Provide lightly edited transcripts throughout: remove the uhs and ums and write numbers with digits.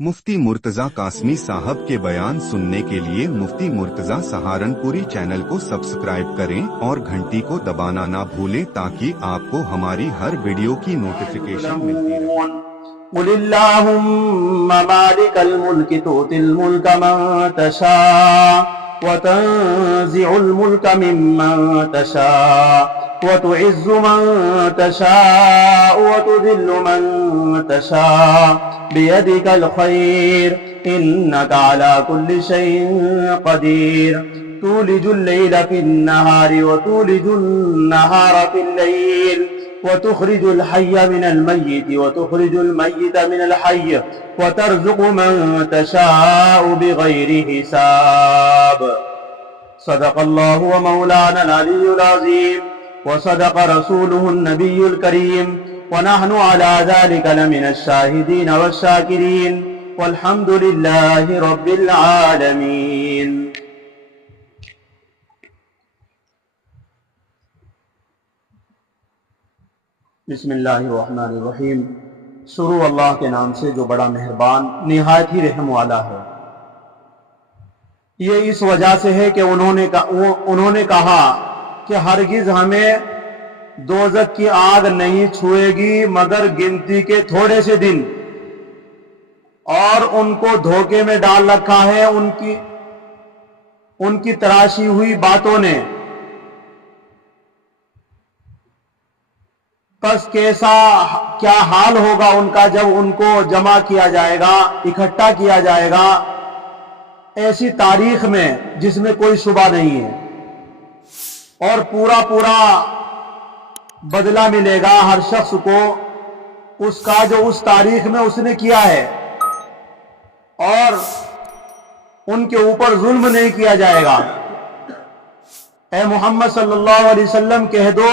मुफ्ती मुर्तजा कासमी साहब के बयान सुनने के लिए मुफ्ती मुर्तजा सहारनपुरी चैनल को सब्सक्राइब करें और घंटी को दबाना ना भूलें ताकि आपको हमारी हर वीडियो की नोटिफिकेशन मिलती रहे। कुलिल्लाहुम्मा मालिकल मुल्क तुतिल मुल्क मन तशा व तंज़िउल मुल्क मिम्मन तशा व तुइज़्ज़ु मन तशा व तुज़िल्लु मन तशा बियदिकल खैर इन्नका अला कुल्लि शैइन क़दीर तूलिजुल लैला फिन्नहारि व तूलिजुन नहारा फिल्लैल وتخرج الحي من الميت وتخرج الميت من الحي وترزق من تشاء بغير حساب صدق الله ومولانا العلي العظيم وصدق رسوله النبي الكريم ونحن على ذلك لمن الشاهدين والشاكرين والحمد لله رب العالمين۔ بسم اللہ الرحمن الرحیم۔ شروع اللہ کے نام سے جو بڑا مہربان نہایت ہی رحم والا ہے۔ یہ اس وجہ سے ہے کہ انہوں نے کہا کہ ہرگز ہمیں دوزخ کی آگ نہیں چھوئے گی مگر گنتی کے تھوڑے سے دن، اور ان کو دھوکے میں ڈال رکھا ہے ان کی تراشی ہوئی باتوں نے۔ پس کیا حال ہوگا ان کا جب ان کو جمع کیا جائے گا، اکٹھا کیا جائے گا ایسی تاریخ میں جس میں کوئی شبہ نہیں ہے، اور پورا بدلہ ملے گا ہر شخص کو اس کا جو اس تاریخ میں اس نے کیا ہے، اور ان کے اوپر ظلم نہیں کیا جائے گا۔ اے محمد صلی اللہ علیہ وسلم کہہ دو،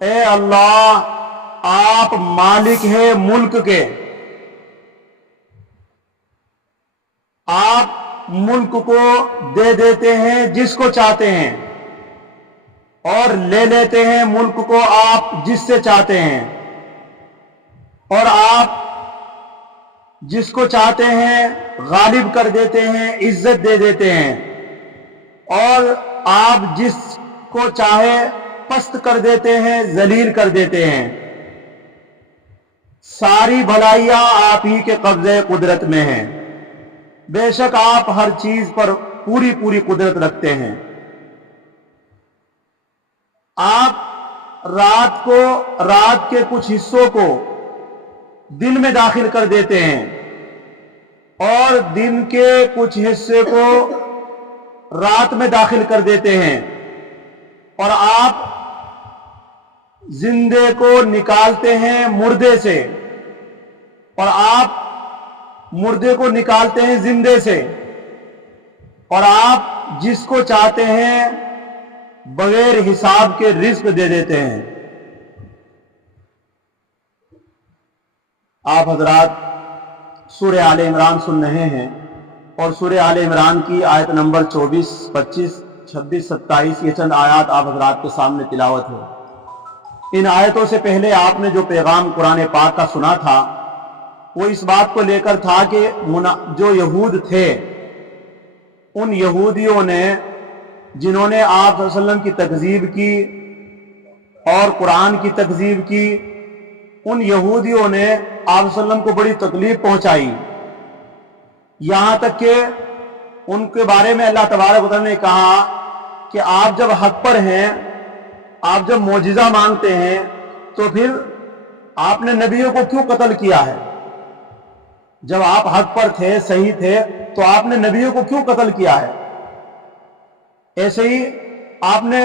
اے اللہ آپ مالک ہیں ملک کے، آپ ملک کو دے دیتے ہیں جس کو چاہتے ہیں اور لے لیتے ہیں ملک کو آپ جس سے چاہتے ہیں، اور آپ جس کو چاہتے ہیں غالب کر دیتے ہیں، عزت دے دیتے ہیں، اور آپ جس کو چاہے پست کر دیتے ہیں، ذلیل کر دیتے ہیں۔ ساری بھلائیاں آپ ہی کے قبضے قدرت میں ہیں، بے شک آپ ہر چیز پر پوری قدرت رکھتے ہیں۔ آپ رات کے کچھ حصوں کو دن میں داخل کر دیتے ہیں، اور دن کے کچھ حصے کو رات میں داخل کر دیتے ہیں، اور آپ زندے کو نکالتے ہیں مردے سے، اور آپ مردے کو نکالتے ہیں زندے سے، اور آپ جس کو چاہتے ہیں بغیر حساب کے رزق دے دیتے ہیں۔ آپ حضرات سورہ آل عمران سن رہے ہیں، اور سورہ آل عمران کی آیت نمبر 24، 25، 26، 27 یہ چند آیات آپ حضرات کے سامنے تلاوت ہے۔ ان آیتوں سے پہلے آپ نے جو پیغام قرآن پاک کا سنا تھا وہ اس بات کو لے کر تھا کہ جو یہود تھے، ان یہودیوں نے جنہوں نے آپ صلی اللہ علیہ وسلم کی تکذیب کی اور قرآن کی تکذیب کی، ان یہودیوں نے آپ صلی اللہ علیہ وسلم کو بڑی تکلیف پہنچائی، یہاں تک کہ ان کے بارے میں اللہ تبارک و تعالی نے کہا کہ آپ جب حق پر ہیں، آپ جب معجزہ مانگتے ہیں، تو پھر آپ نے نبیوں کو کیوں قتل کیا ہے؟ جب آپ حق پر تھے، صحیح تھے، تو آپ نے نبیوں کو کیوں قتل کیا ہے؟ ایسے ہی آپ نے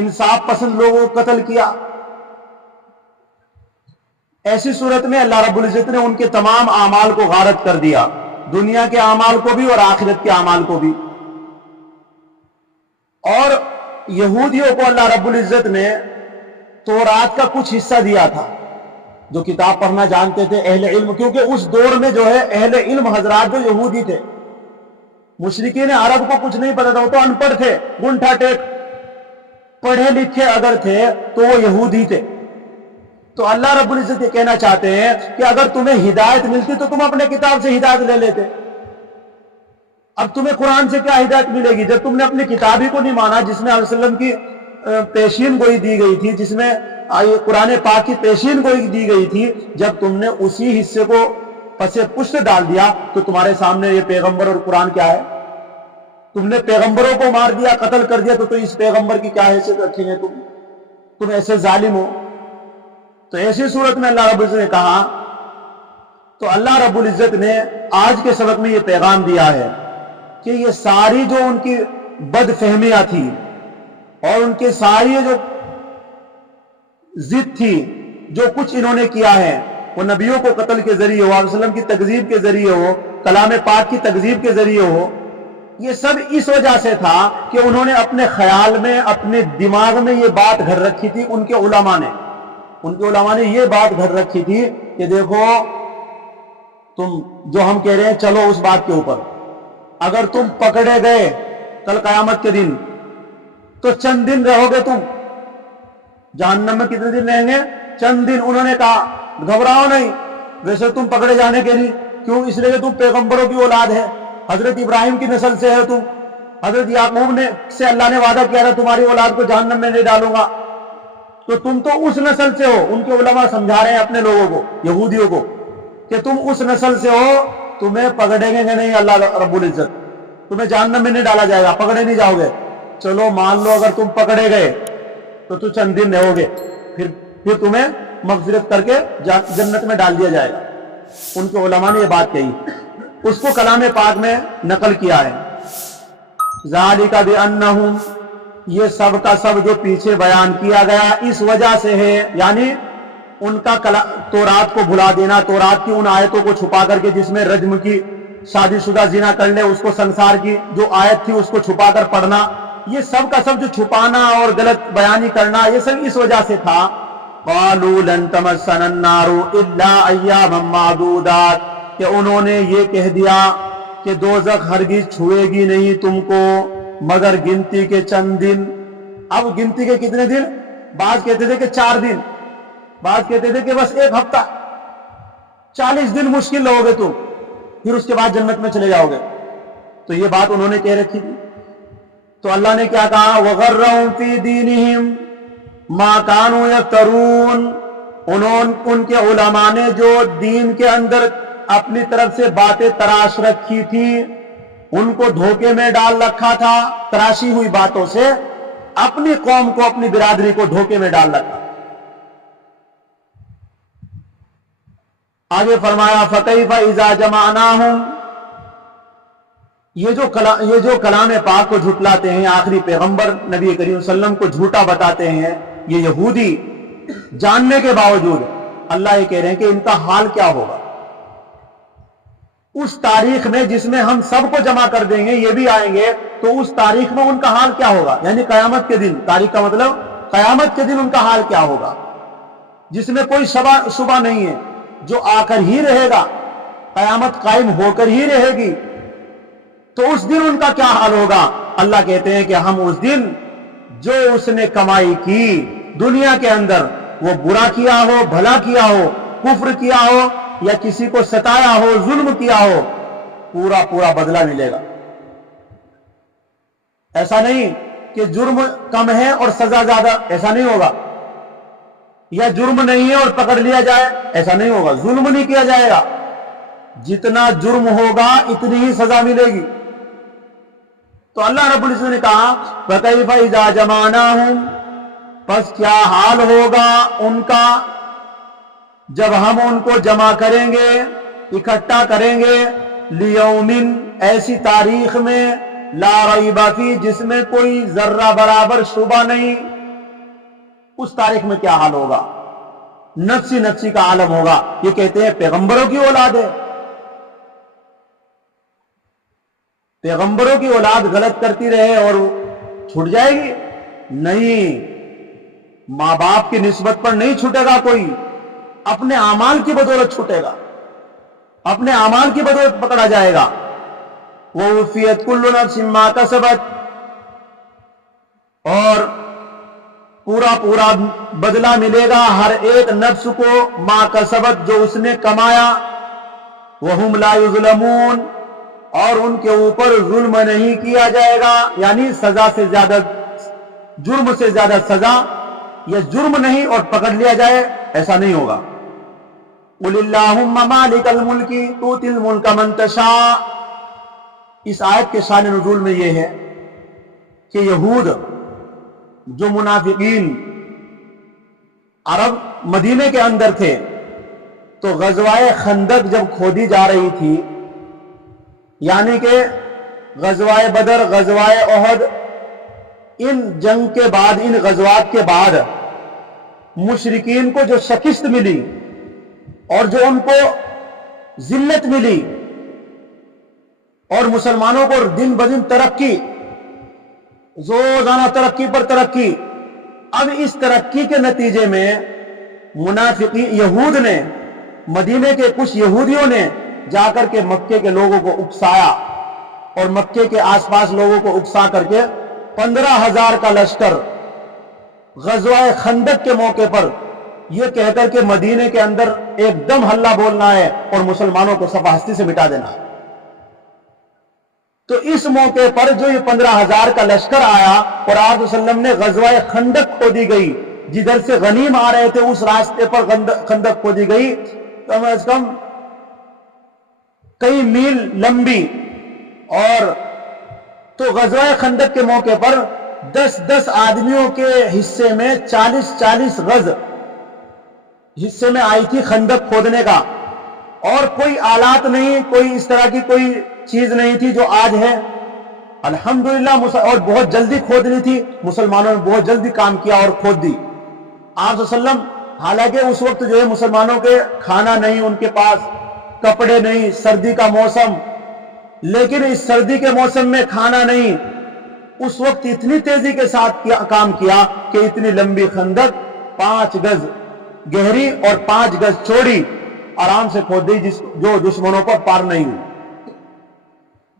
انصاف پسند لوگوں کو قتل کیا۔ ایسی صورت میں اللہ رب العزت نے ان کے تمام اعمال کو غارت کر دیا، دنیا کے اعمال کو بھی اور آخرت کے اعمال کو بھی۔ اور یہودیوں کو اللہ رب العزت نے تورات کا کچھ حصہ دیا تھا، جو کتاب پڑھنا جانتے تھے اہل علم، کیونکہ اس دور میں جو ہے اہل علم حضرات جو یہودی تھے، مشرکین عرب کو کچھ نہیں پتا تھا، وہ تو ان پڑھ تھے، گنٹھا ٹیک، پڑھے لکھے اگر تھے تو وہ یہودی تھے۔ تو اللہ رب العزت یہ کہنا چاہتے ہیں کہ اگر تمہیں ہدایت ملتی تو تم اپنے کتاب سے ہدایت لے لیتے. اب تمہیں قرآن سے کیا ہدایت ملے گی جب تم نے اپنی کتاب ہی کو نہیں مانا جس میں علیہ وسلم کی پیشین گوئی دی گئی تھی, جس میں قرآن پاک کی پیشین گوئی دی گئی تھی. جب تم نے اسی حصے کو پس پشت ڈال دیا تو تمہارے سامنے یہ پیغمبر اور قرآن کیا ہے؟ تم نے پیغمبروں کو مار دیا, قتل کر دیا, تو اس پیغمبر کی کیا حیثیت رکھیں گے تم ایسے ظالم ہو. تو ایسی صورت میں اللہ رب العزت نے کہا, تو اللہ رب العزت نے آج کے سبق میں یہ پیغام دیا ہے کہ یہ ساری جو ان کی بد فہمیاں تھی اور ان کے ساری جو ضد تھی, جو کچھ انہوں نے کیا ہے, وہ نبیوں کو قتل کے ذریعے ہو, علیہ وسلم کی تکذیب کے ذریعے ہو, کلام پاک کی تکذیب کے ذریعے ہو, یہ سب اس وجہ سے تھا کہ انہوں نے اپنے خیال میں, اپنے دماغ میں یہ بات گھر رکھی تھی. ان کے علماء نے یہ بات گھر رکھی تھی کہ دیکھو تم جو ہم کہہ رہے ہیں چلو اس بات کے اوپر, اگر تم پکڑے گئے کل قیامت کے دن تو چند دن رہو گے تم جہنم میں. کتنے دن رہیں گے؟ چند دن. انہوں نے کہا گھبراؤ نہیں, ویسے تم پکڑے جانے کے نہیں. کیوں؟ اس لیے کہ تم پیغمبروں کی اولاد ہے, حضرت ابراہیم کی نسل سے ہے تم. حضرت یعقوب سے اللہ نے وعدہ کیا تھا تمہاری اولاد کو جہنم میں نہیں ڈالوں گا, تو تم تو اس نسل سے ہو. ان کے علماء سمجھا رہے ہیں اپنے لوگوں کو, یہودیوں کو, کہ تم اس نسل سے ہو, تمہیں پکڑیں گے نہیں اللہ رب العزت, تمہیں جہنم میں نہیں ڈالا جائے گا, پکڑے نہیں جاؤ گے. چلو مان لو اگر تم پکڑے گئے تو چند دن رہو گے, پھر تمہیں مغفرت کر کے جنت میں ڈال دیا جائے گا. ان کے علماء نے یہ بات کہی, اس کو کلام پاک میں نقل کیا ہے. ذالک بانہم, یہ سب کا سب جو پیچھے بیان کیا گیا اس وجہ سے ہے, یعنی ان کا تورات کو بھلا دینا, تورات کی ان آیتوں کو چھپا کر کے جس میں رجم کی, شادی شدہ زنا کر لے اس کو سنسار کی جو آیت تھی اس کو چھپا کر پڑھنا, یہ سب کا سب جو چھپانا اور غلط بیانی کرنا یہ سب اس وجہ سے تھا. قالوا لن تمسنا النار الا ایاما معدودات, کہ انہوں نے یہ کہہ دیا کہ دوزخ ہرگز چھوئے گی نہیں تم کو مگر گنتی کے چند دن. اب گنتی کے کتنے دن؟ بعض کہتے تھے کہ 4 دن, بعض کہتے تھے کہ بس 1 ہفتہ. 40 دن مشکل رہو گے تم, پھر اس کے بعد جنت میں چلے جاؤ گے. تو یہ بات انہوں نے کہہ رکھی تھی. تو اللہ نے کیا کہا؟ وَغَرَّهُمْ فِي دِينِهِمْ مَا كَانُوا يَفْتَرُونَ, ان کے علماء نے جو دین کے اندر اپنی طرف سے باتیں تراش رکھی تھی, ان کو دھوکے میں ڈال رکھا تھا, تراشی ہوئی باتوں سے اپنی قوم کو, اپنی برادری کو دھوکے میں ڈال رکھا. آگے فرمایا فَكَيْفَ إِذَا جَمَعْنَاهُمْ, یہ جو کلام پاک کو جھٹلاتے ہیں, آخری پیغمبر نبی کریم صلی اللہ علیہ وسلم کو جھوٹا بتاتے ہیں, یہ یہودی جاننے کے باوجود اللہ یہ کہہ رہے ہیں کہ ان کا حال کیا ہوگا اس تاریخ میں جس میں ہم سب کو جمع کر دیں گے, یہ بھی آئیں گے, تو اس تاریخ میں ان کا حال کیا ہوگا, یعنی قیامت کے دن. تاریخ کا مطلب قیامت کے دن ان کا حال کیا ہوگا, جس میں کوئی شبہ نہیں ہے, جو آ کر ہی رہے گا, قیامت قائم ہو کر ہی رہے گی. تو اس دن ان کا کیا حال ہوگا؟ اللہ کہتے ہیں کہ ہم اس دن جو اس نے کمائی کی دنیا کے اندر, وہ برا کیا ہو, بھلا کیا ہو, کفر کیا ہو یا کسی کو ستایا ہو, ظلم کیا ہو, پورا بدلہ ملے گا. ایسا نہیں کہ جرم کم ہے اور سزا زیادہ, ایسا نہیں ہوگا. یا جرم نہیں ہے اور پکڑ لیا جائے, ایسا نہیں ہوگا. ظلم نہیں کیا جائے گا, جتنا جرم ہوگا اتنی ہی سزا ملے گی. تو اللہ رب العزت نے کہا فَكَيْفَ إِذَا جَمَعْنَاهُمْ, پس کیا حال ہوگا ان کا جب ہم ان کو جمع کریں گے, اکٹھا کریں گے, لِيَوْمٍ, ایسی تاریخ میں, لا ریب فیہ, جس میں کوئی ذرہ برابر شبہ نہیں. اس تاریخ میں کیا حال ہوگا؟ نفسی کا عالم ہوگا. یہ کہتے ہیں پیغمبروں کی اولاد ہے, پیغمبروں کی اولاد غلط کرتی رہے اور چھوٹ جائے گی؟ نہیں, ماں باپ کی نسبت پر نہیں چھوٹے گا کوئی, اپنے اعمال کی بدولت چھوٹے گا, اپنے اعمال کی بدولت پکڑا جائے گا. وَوُفِّيَتْ كُلُّ نَفْسٍ مَا كَسَبَتْ, اور पूरा बदला मिलेगा हर एक नफ्स को मा कसबत, जो उसने कमाया, वहुम ला युज़लमून, और उनके ऊपर जुल्म नहीं किया जाएगा, यानी सजा से ज्यादा जुर्म से ज्यादा सजा, या जुर्म नहीं और पकड़ लिया जाए, ऐसा नहीं होगा। कुलिल्लाहुम्मा मालिकल मुल्की तूतिल मुल्का मन तशा। इस आयत के शान नुज़ूल में यह है कि यहूद, जो मुनाफिकीन अरब मदीने के अंदर थे, तो गज़वाए खंदक जब खोदी जा रही थी, यानी कि गज़वाए बदर, गज़वाए ओहद, इन जंग के बाद, इन गज़वात के बाद मुशरिकीन को जो शिकस्त मिली और जो उनको जिल्लत मिली और मुसलमानों को दिन ब दिन तरक्की, रोजाना तरक्की पर तरक्की, अब इस तरक्की के नतीजे में मुनाफिकी यहूद ने, मदीने के कुछ यहूदियों ने जाकर के मक्के के लोगों को उकसाया और मक्के के आसपास लोगों को उकसा करके 15,000 का लश्कर गज़वाए खंदक के मौके पर यह कहकर के मदीने के अंदर एकदम हल्ला बोलना है और मुसलमानों को सफाहस्ती से मिटा देना है। तो इस मौके पर जो ये 15,000 का लश्कर आया और आप वसल्लम ने गज़वाए खंदक खोदी गई, जिधर से गनीम आ रहे थे उस रास्ते पर खंदक खोदी गई, कम से कम कई मील लंबी, और तो गज़वाए खंदक के मौके पर 10-10 आदमियों के हिस्से में 40-40 गज हिस्से में आई थी खंदक खोदने का, और कोई आलात नहीं, कोई इस तरह की कोई चीज नहीं थी जो आज है अल्हम्दुलिल्लाह, और बहुत जल्दी खोदनी थी, मुसलमानों ने बहुत जल्दी काम किया और खोद दी। आप सल्लम, हालांकि उस वक्त जो है मुसलमानों के खाना नहीं, उनके पास कपड़े नहीं, सर्दी का मौसम, लेकिन इस सर्दी के मौसम में खाना नहीं, उस वक्त इतनी तेजी के साथ काम किया कि इतनी लंबी खंदक 5 गज गहरी और 5 गज चौड़ी आराम से खोद दी, जो दुश्मनों पर पार नहीं हुई।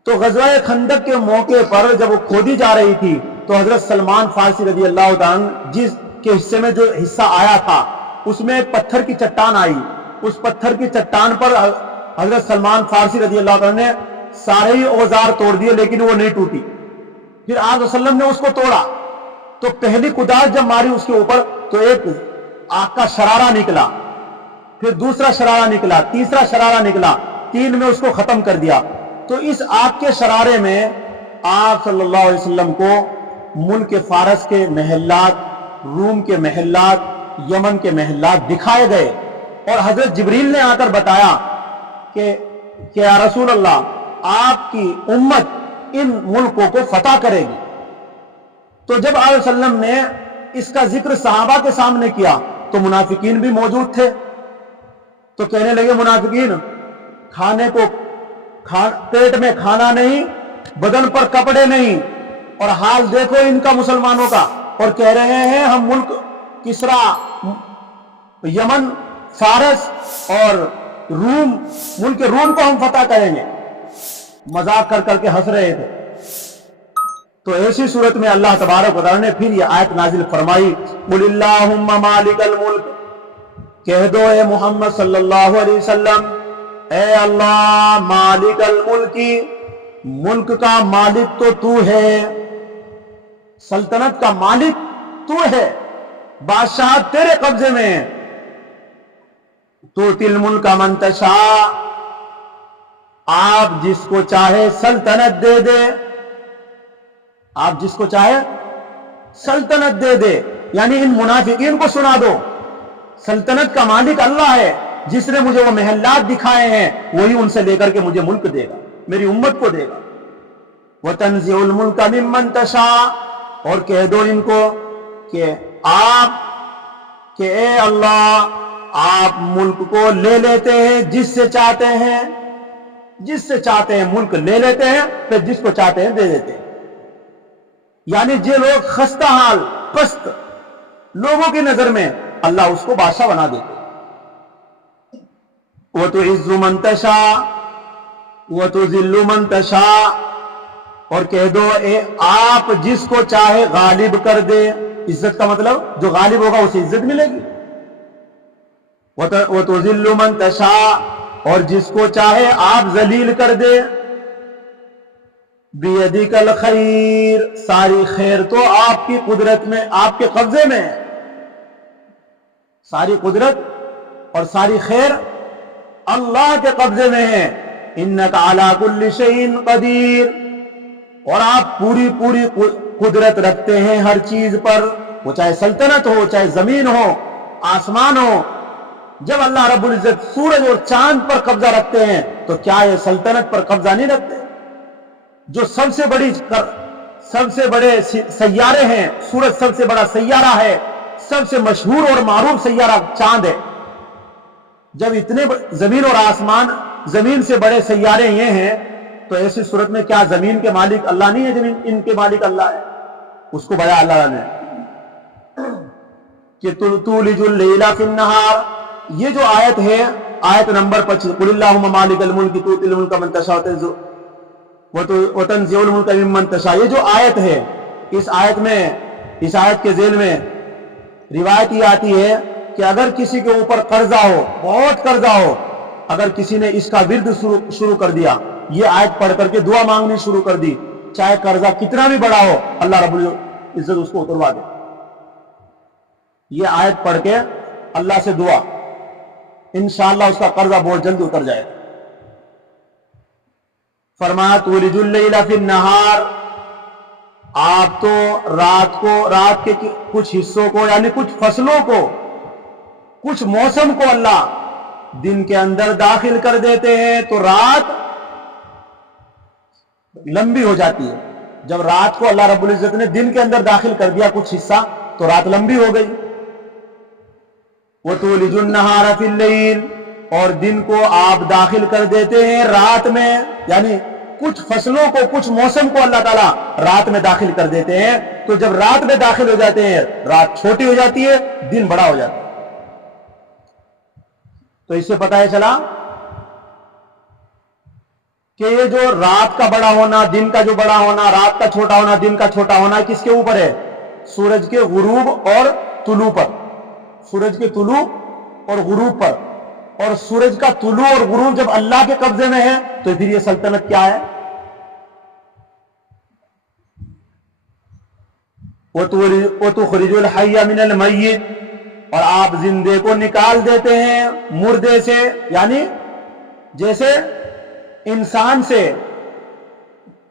तो गज़वाए खंदक के मौके पर जब वो खोदी जा रही थी, तो हजरत सलमान फारसी रज़ी अल्लाह तआला अन्हु, जिसके हिस्से में जो हिस्सा आया था, उसमें एक पत्थर की चट्टान आई। उस पत्थर की चट्टान पर हजरत सलमान फारसी रज़ी अल्लाह तआला ने सारे ही औजार तोड़ दिए, लेकिन वो नहीं टूटी। फिर आप वसल्लम ने उसको तोड़ा, तो पहली कुदार जब मारी उसके ऊपर, तो एक आग का शरारा निकला, फिर दूसरा शरारा निकला, तीसरा शरारा निकला, 3 में उसको खत्म कर दिया। तो इस आग के शरारे में आप सल्लल्लाहु अलैहि वसल्लम को मुल्क फारस के महल्लात, रूम के महल्लात, यमन के महल्लात दिखाए गए, और हजरत जिब्रील ने आकर बताया कि या रसूल अल्लाह, आपकी उम्मत इन मुल्कों को फतह करेगी। तो जब आप सल्लम ने इसका जिक्र सहाबा के सामने किया, तो मुनाफिकीन भी मौजूद थे। तो कहने लगे मुनाफिकीन, खाने को पेट में खाना नहीं, बदन पर कपड़े नहीं, और हाल देखो इनका मुसलमानों का, और कह रहे हैं हम मुल्क किसरा, यमन, फारस और रूम, मुल्क रूम को हम फतह करेंगे। मजाक कर करके हंस रहे थे। तो ऐसी सूरत में अल्लाह तबारक व तआला ने फिर यह आयत नाजिल फरमाई, कुलिल्लाहुम्मा मालिकल मुल्क, कह दो ए मोहम्मद सल्लल्लाहु अलैहि वसल्लम, ए अल्लाह मालिकल मुल्की, मुल्क का मालिक तो तू है, सल्तनत का मालिक तू है, बादशाह तेरे कब्जे में है। तूतिल मुल्का मन तशा, आप जिसको चाहे सल्तनत दे दे, आप जिसको चाहे सल्तनत दे दे, यानी इन मुनाफिकीन को सुना दो, सल्तनत का मालिक अल्लाह है, जिसने मुझे वो महल्लात दिखाए हैं, वही उनसे लेकर के मुझे मुल्क देगा, मेरी उम्मत को देगा। व तंज़िउल मुल्का मिम्मन तशा, और कह दो इनको कि ए अल्लाह, आप मुल्क को ले लेते हैं जिससे चाहते हैं, जिससे चाहते हैं मुल्क ले लेते हैं, फिर जिसको चाहते हैं दे देते हैं। यानी जो लोग खस्ता हाल, पस्त लोगों की नजर में, अल्लाह उसको बादशाह बना देते। वो तो इज्जु मन तशा वो तो जिल्लु मन तशा, और कह दो आप जिसको चाहे गालिब कर दे, इज्जत का मतलब जो गालिब होगा उसे इज्जत मिलेगी। वो तो जिल्लु मन तशा, और जिसको चाहे आप जलील कर दे। बियदिकल खैर, सारी खैर तो आपकी कुदरत में, आपके कब्जे में है। सारी कुदरत और सारी खैर अल्लाह के कब्जे में है। इन्नका अला कुल्ली शैइन कदीर, और आप पूरी पूरी कुदरत रखते हैं हर चीज पर, वो चाहे सल्तनत हो, चाहे जमीन हो, आसमान हो। जब अल्लाह रब्बुल इज्जत सूरज और चांद पर कब्जा रखते हैं तो क्या ये सल्तनत पर कब्जा नहीं रखते? जो सबसे बड़े सैयारे हैं, सूरज सबसे बड़ा सैयारा है, सबसे मशहूर और मारूफ सैयारा चांद है। जब इतने जमीन और आसमान, जमीन से बड़े सैयारे ये हैं, तो ऐसी सूरत में क्या जमीन के मालिक अल्लाह नहीं है? जमीन इनके मालिक अल्लाह है। उसको बताया अल्लाह ने कि तुलिजुल लैला फिन नहार। ये जो आयत है, आयत नंबर 25, कुलिल्लाहुम्मा मालिकल मुल्क तुतिल मुल्क मन तशा व तंज़िउल मुल्क मिम्मन तशा। ये जो आयत है, इस आयत के जेल में रिवायत ये आती है कि अगर किसी के ऊपर कर्जा हो, बहुत कर्जा हो, अगर किसी ने इसका विर्द शुरू कर दिया, ये आयत पढ़ करके दुआ मांगनी शुरू कर दी, चाहे कर्जा कितना भी बड़ा हो, अल्लाह रब्बुल इज्जत उसको उतरवा दे। ये आयत पढ़ के अल्लाह से दुआ, इंशाअल्लाह उसका कर्जा बहुत जल्दी उतर जाएगा। फरमाया तुलिजुल लैला फिन नहार, आप तो रात के कुछ हिस्सों को, यानी कुछ फसलों को, कुछ मौसम को अल्लाह दिन के अंदर दाखिल कर देते हैं तो रात लंबी हो जाती है। जब रात को अल्लाह रब्बुल इज्जत ने दिन के अंदर दाखिल कर दिया कुछ हिस्सा, तो रात लंबी हो गई। वो तुलिजुन नहारा फिल लैल, और दिन को आप दाखिल कर देते हैं रात में, यानी कुछ फसलों को, कुछ मौसम को अल्लाह ताला रात में दाखिल कर देते हैं। तो जब रात में दाखिल हो जाते हैं, रात छोटी हो जाती है, दिन बड़ा हो जाता है। तो इससे पता है चला कि ये जो रात का बड़ा होना, दिन का जो बड़ा होना, रात का छोटा होना, दिन का छोटा होना, किसके ऊपर है? सूरज के गुरूब और तुलू पर। सूरज के तुलू और गुरूब पर। और सूरज का तुलू और गुरूब जब अल्लाह के कब्जे में है, तो फिर ये सल्तनत क्या है? वो तुखरिजुल हय्य मिनल मय्यित, और आप जिंदे को निकाल देते हैं मुर्दे से, यानी जैसे इंसान से,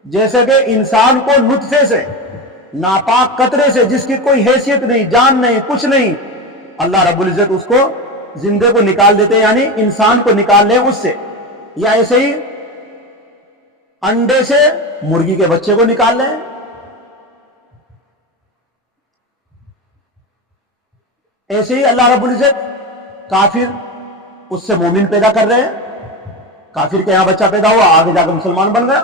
जैसे कि इंसान को नुत्फे से, नापाक कतरे से, जिसकी कोई हैसियत नहीं, जान नहीं, कुछ नहीं, अल्लाह रब्बुल इज्जत उसको जिंदे को निकाल देते हैं, यानी इंसान को निकाल ले उससे। या ऐसे ही अंडे से मुर्गी के बच्चे को निकाल लें। ऐसे ही अल्लाह रब्बुल इज्जत काफिर, उससे मोमिन पैदा कर रहे हैं। काफिर के यहां बच्चा पैदा हुआ, आगे जाकर मुसलमान बन गया,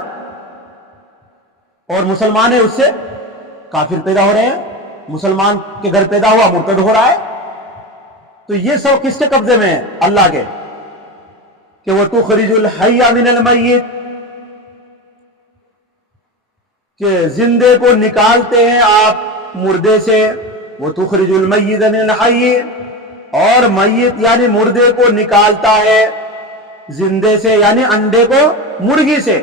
और मुसलमान है उससे काफिर पैदा हो रहे हैं। मुसलमान के घर पैदा हुआ, मुर्तद हो रहा है। तो ये सब किसके कब्जे में है? अल्लाह के। कि वो तुखरिजुल हय्य मिनल मय्यित, कि जिंदे को निकालते हैं आप मुर्दे से। वो तुखरिजुल मय्यित मिनल हय्य, और मय्यित यानी मुर्दे को निकालता है जिंदे से, यानी अंडे को मुर्गी से,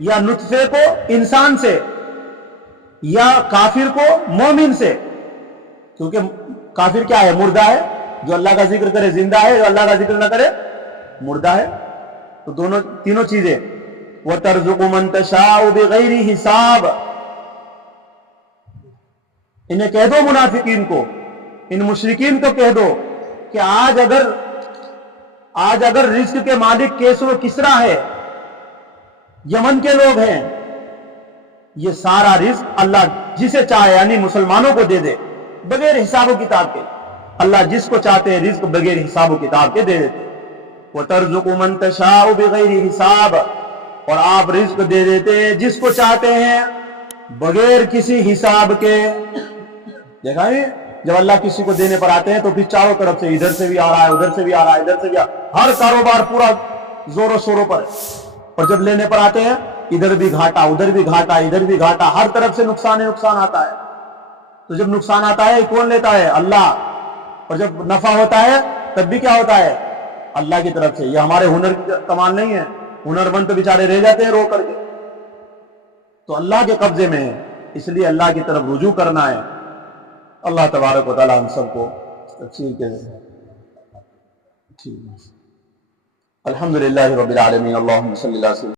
या नुत्फे को इंसान से, या काफिर को मोमिन से। क्योंकि काफिर क्या है? मुर्दा है। जो अल्लाह का जिक्र करे जिंदा है, जो अल्लाह का जिक्र ना करे मुर्दा है। तो दोनों तीनों चीजें। वह तर्जुकु मन तशाउ बिगैरि हिसाब, इन्हें कह दो मुनाफिकीन को, इन मुशरिकीन को कह दो कि आज अगर रिज्क के मालिक केसरो किसरा है, यमन के लोग हैं, ये सारा रिज्क अल्लाह जिसे चाहे, यानी मुसलमानों को दे दे बगैर हिसाब किताब के। अल्लाह जिसको चाहते हैं रिज्क बगैर हिसाब किताब के दे देते। वो तर्जुकु मन तशाउ बिगैरि हिसाब, और आप रिज्क दे देते हैं जिसको चाहते हैं बगैर किसी हिसाब के। देखा है, जब अल्लाह किसी को देने पर आते हैं तो फिर चारों तरफ से, इधर से भी आ रहा है, उधर से भी आ रहा है, इधर से भी हर कारोबार पूरा जोरों शोरों पर। और जब लेने पर आते हैं, इधर भी घाटा, उधर भी घाटा, इधर भी घाटा, हर तरफ से नुकसान ही नुकसान आता है। تو جب نقصان آتا ہے کون لیتا ہے؟ اللہ. اور جب نفع ہوتا ہے تب بھی کیا ہوتا ہے؟ اللہ کی طرف سے. یہ ہمارے ہنر کی کمال نہیں ہے. ہنر مند تو بیچارے رہ جاتے ہیں رو کر کے. تو اللہ کے قبضے میں ہے, اس لیے اللہ کی طرف رجوع کرنا ہے. اللہ تبارک و تعالی ہم سب کو تفصیل کے ٹھیک. الحمدللہ رب العالمین. اللہم صلی اللہ علیہ وسلم.